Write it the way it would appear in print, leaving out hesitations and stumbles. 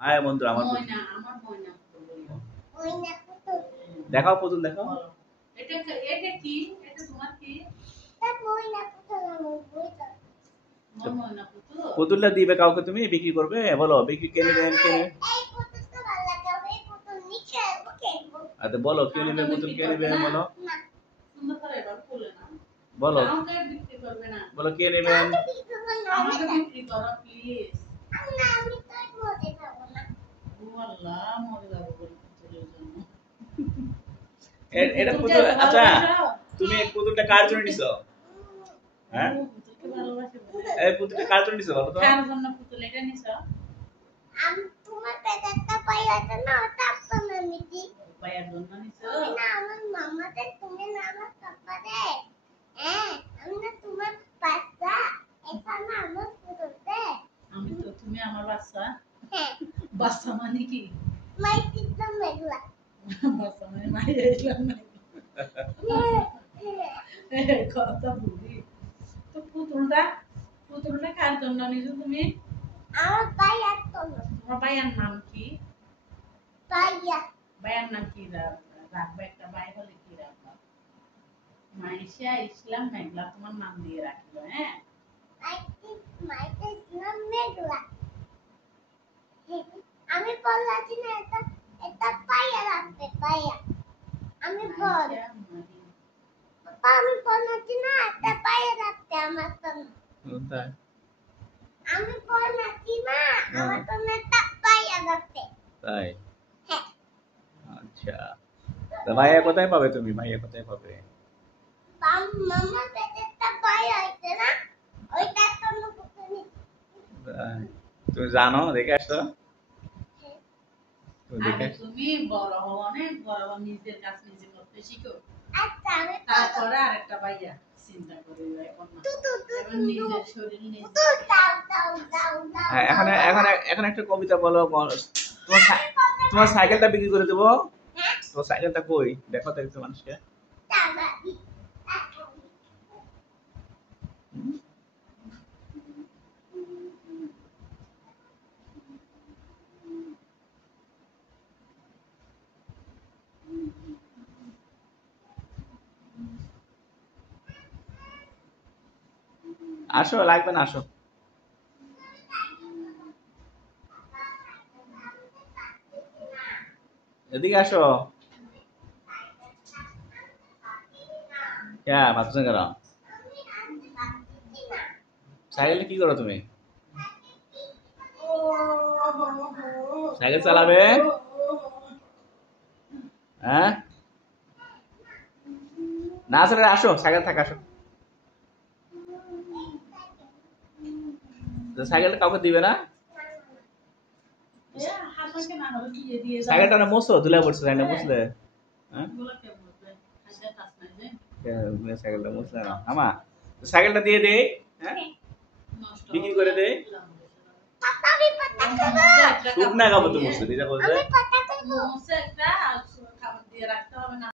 হ্যাঁ বন্ধুরা আমার ময়না, আমার ময়না পুতুল বলবো। দেখাও পুতুল দেখাও। বলো। এটা কি? এটা তোমার কি? আমার ময়না পুতুল। পুতুলটা দিবে কাউকে, তুমি বিক্রি করবে? বলো বিক্রি কে নেবেন কে নেবে? আচ্ছা বলো কে নেবে পুতুল, কে নেবে বলো সুন্দর করে এবার খুলে নাও। বলো কাউকে বিক্রি করবে না। বলো কে নেবেন? আমাকে বিক্রি করো প্লিজ। ও আল্লাহ, মরে যাবো বলে পুতুলের জন্য। এটা পুতুলকে পুতুল। এত আচ্ছা ভালোবাসো? তুমি এই পুতুলটা কার জন্য নিছো? হ্যাঁ ও, পুতুলকে ভালোবাসে বলে। এই পুতুলটা কার জন্য নিছো বলো তো? কার জন্য পুতুল এটা নিছো? তোমার পেটে একটা পাই আছে না, ওটা আপনার নিচ্ছি। ভাইয়ার জন্য নিছো? আমি না আমার মামাতে, তুমি না আমার পাপাতে। হ্যাঁ, আমি না তোমার বাচ্চা, এটা না আমার পুতুলতে। আমি তো, তুমি আমার বাচ্চা। হ্যাঁ, বাচ্চা মানে কি? মাই চিত্তম মেঘলা। বাচ্চা মানে মাইরে এলাম না। কথা বলি। তো পুতুলটা কার জন্য নিছো তুমি? আমার পাই আছে তো, তোমার ভাইয়ার নাম কি? পাইয়া। ভাইয়ার নাম কি রাখবে? একটা ভাই হলে কি রাখবা? মাইশা ইসলাম মেঘলা তোমার নাম দিয়ে রাখলো, হ্যাঁ? মাই চিত্তম মেঘলা। আমি বললাম না, এটা এটা পাইয়া রাখবে, পাইয়া। আমি বল, মাইশা মাহি। পাপা আমি বললাম না, এটা পাইয়া রাখতে আমার তো। তাই আমি বললাম না, আমার তো এটা পাইয়া রাখতে। তাই হ্যাঁ, আচ্ছা। তা ভাইয়া কোথায় পাবে তুমি? ভাইয়া কোথায় পাবে? মামা পেটে একটা পাইয়া আছে না, ওইটা তো নুপুনি। তাই। তুমি জানো দেখে আসছো? তুমি দেখে আগে আসছো? তুমি বড় হও, অনেক বড় হও, নিজের কাজ নিজে করতে শিখো। আচ্ছা আমি তারপরে আরেকটা ভাইয়া চিন্তা করে এখন না। এখন নিজের শরীর নিজে। তো দাও দাও দাও দাও। হ্যাঁ এখন এখন এখন একটা কবিতা বলো। তোমার তোমার সাইকেলটা বিক্রি করে দেবো। তোমার সাইকেলটা কই দেখো তো একটু মানুষকে। হুম? আসো, লাগবে না, আসো এদিকে আসো। হ্যাঁ ভাবছেন কেন? সাইকেলে কি করো তুমি? সাইকেল চালাবে? হ্যাঁ না আসলে আসো, সাইকেল থাক, আসো। সাইকেলটা কাউকে দিবে না? হাসানকে না হলে দিয়ে দিয়ে দাও। সাইকেলটা না মোছো, ধুলা পড়ছে, সাইকেলটা মুছলে। হ্যাঁ এগুলো কে বলবে? হাসা কাজ নাই যে। সাইকেলটা মুছলে না আমা, সাইকেলটা দিয়ে দেই। হ্যাঁ নষ্ট বিক্রি করে দেই। পাপা আমি পাতা করব। শুকনা কাপড় তো মুছতে দিতে বলছে। আমি পাতা করব। মোছে একটা খাবার দিয়ে রাখতে হবে না।